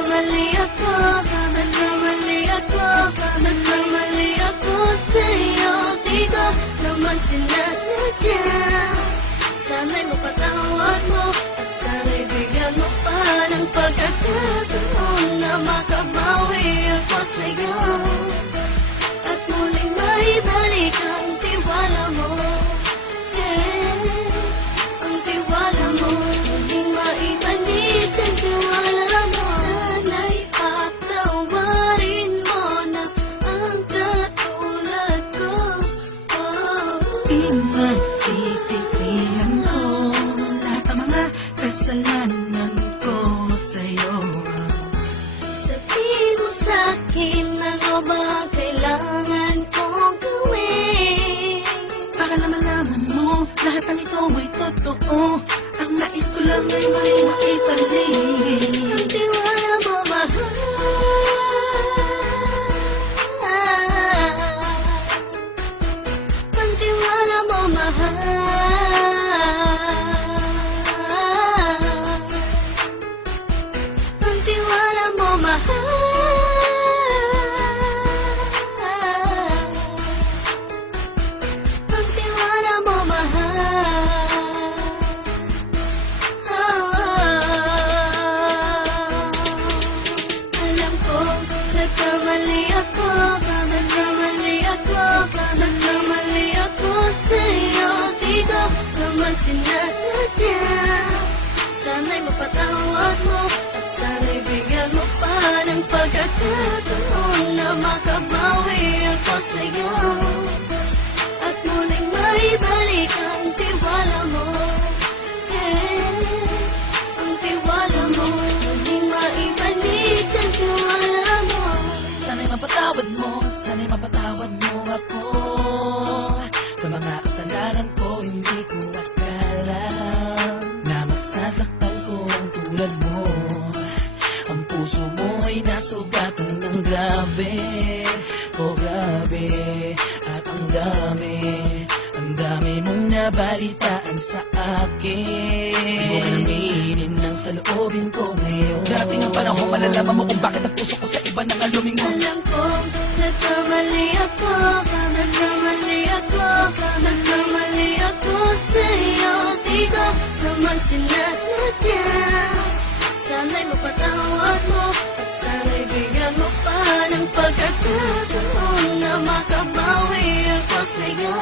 nagkamali ako, nagkamali ako sa'yo. Di ko naman sinasadya. Sana'y mapatawad mo at sana'y bigyan mo pa ng pagkakataon na makabawi ako sa'yo at muling maibalik ang tiwala mo. Ang tiwala mo, muling maibalik ang tiwala mo. Sana'y patawarin mo na ang katulad ko. Pinagsisisihan ko lahat ng mga kasalanan ko sa'yo. Sabihin mo sa'kin ano ba kailangan kong gawin Para malaman mo, lahat ng ito ay totoo. Ang nais ko lang ay may maibalik ang tiwala mo, mahal. Ang tiwala mo, mahal. Ang tiwala mo, mahal. Ang tiwala mo, mahal. Alam ko, nagkamali ako, nagkamali ako sa'yo. Di ko naman sinasadya. Sana'y mapatawad mo at sana'y bigyan mo pa ng pagkakataon na makabawi ako sa'yo at muling maibalik ang tiwala mo. Ang tiwala mo, muling maibalik ang tiwala mo. Sana'y mapatawad mo ako sa mga kasalanan ko. Hindi ko akala na masasaktan ko ang tulad mo. Ang puso mo ay nasugatan ng grabe, oh grabe. At ang dami mong nabalitaan sa akin. Di mo aminin ang saloobin ko ngayon. Darating ang panahon, malalaman mo kung bakit ang puso ko sa iba nang alumingon. Alam ko, nagkamali ako, nagkamali ako sa'yo. Di ko naman sinasadya. Sana'y mapatawad mo at sana'y bigyan mo pa ng pagkakataon na makabawi ako sa'yo